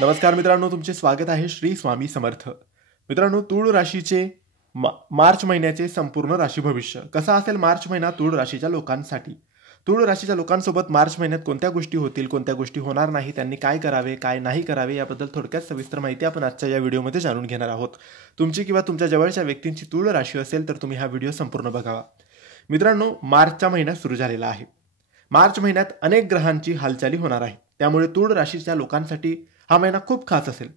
नमस्कार मित्रांनो, तुमचे स्वागत आहे श्री स्वामी समर्थ. मित्रांनो, तूळ राशीचे मार्च महिन्याचे संपूर्ण राशी भविष्य कसा असेल मार्च महिना तूळ राशीच्या लोकांसाठी. तूळ राशीच्या लोकांसोबत मार्च महिन्यात कोणत्या गोष्टी होतील, कोणत्या गोष्टी होणार नाही, त्यांनी काय करावे काय नाही करावे याबद्दल थोडक्यात सविस्तर माहिती आपण आजच्या या व्हिडिओमध्ये जाणून घेणार आहोत. तुमची किंवा तुमच्या जवळच्या व्यक्तींची तूळ राशी असेल तर तुम्ही हा व्हिडिओ संपूर्ण बघावा. मित्रांनो, मार्चचा महिना सुरू झालेला आहे. मार्च महिन्यात अनेक ग्रहांची हालचाली होणार आहे, त्यामुळे तूळ राशीच्या लोकांसाठी हा महिना खूप खास असेल.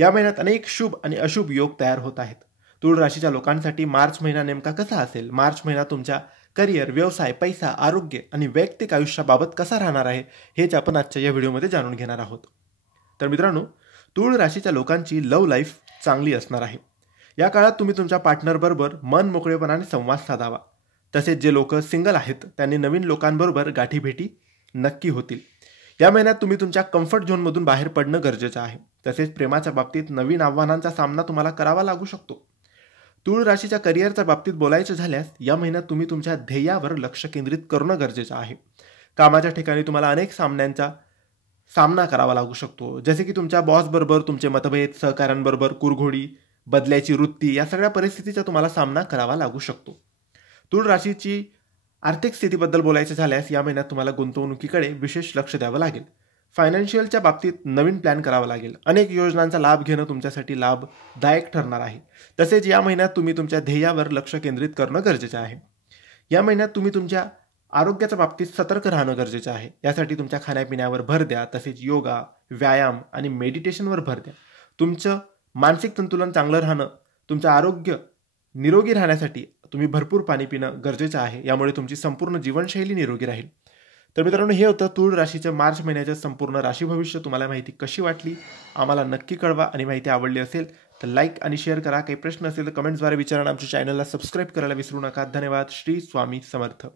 या महिन्यात अनेक शुभ आणि अशुभ योग तयार होत आहेत. तूळ राशीच्या लोकांसाठी मार्च महिना नेमका कसा असेल, मार्च महिना तुमच्या करिअर, व्यवसाय, पैसा, आरोग्य आणि वैयक्तिक आयुष्याबाबत कसा राहणार आहे हेच आपण आजच्या या व्हिडिओमध्ये जाणून घेणार आहोत. तर मित्रांनो, तूळ राशीच्या लोकांची लव्ह लाईफ चांगली असणार आहे. या काळात तुम्ही तुमच्या पार्टनरबरोबर मन मोकळेपणाने संवाद साधावा. तसेच जे लोक सिंगल आहेत त्यांनी नवीन लोकांबरोबर गाठीभेटी नक्की होतील. या महिन्यात तुम्ही तुमच्या कम्फर्ट झोनमधून बाहेर पडणं गरजेचं आहे. तसेच प्रेमाच्या बाबतीत नवीन आव्हानांचा सामना तुम्हाला करावा लागू शकतो. तूळ राशीच्या करिअरच्या बाबतीत बोलायचं झाल्यास या महिन्यात तुम्ही तुमच्या ध्येयावर लक्ष केंद्रित करणं गरजेचं आहे. कामाच्या ठिकाणी तुम्हाला अनेक सामन्यांचा सामना करावा लागू शकतो, जसे की तुमच्या बॉसबरोबर तुमचे मतभेद, सहकाऱ्यांबरोबर कुरघोडी, बदल्याची वृत्ती, या सगळ्या परिस्थितीचा तुम्हाला सामना करावा लागू शकतो. तूळ राशीची आर्थिक स्थितीबद्दल बोलायचं झाल्यास या महिन्यात तुम्हाला गुंतवणुकीकडे विशेष लक्ष द्यावं लागेल. फायनान्शियलच्या बाबतीत नवीन प्लॅन करावा लागेल. अनेक योजनांचा लाभ घेणं तुमच्यासाठी लाभदायक ठरणार आहे. तसेच या महिन्यात तुम्ही तुमच्या ध्येयावर लक्ष केंद्रित करणं गरजेचं आहे. या महिन्यात तुम्ही तुमच्या आरोग्याच्या बाबतीत सतर्क राहणं गरजेचं आहे. यासाठी तुमच्या खाण्यापिण्यावर भर द्या. तसेच योगा, व्यायाम आणि मेडिटेशनवर भर द्या. तुमचं मानसिक संतुलन चांगलं राहणं, तुमचं आरोग्य निरोगी राहण्यासाठी तुम्ही भरपूर पाणी पिणं गरजेचं आहे. यामुळे तुमची संपूर्ण जीवनशैली निरोगी राहील. तर मित्रांनो, हे होतं तूळ राशीचं मार्च महिन्याचं संपूर्ण राशी भविष्य. तुम्हाला माहिती कशी वाटली आम्हाला नक्की कळवा, आणि माहिती आवडली असेल तर लाईक आणि शेअर करा. काही प्रश्न असेल तर कमेंट्सद्वारे विचारा. आमच्या चॅनलला सबस्क्राईब करायला विसरू नका. धन्यवाद. श्री स्वामी समर्थ.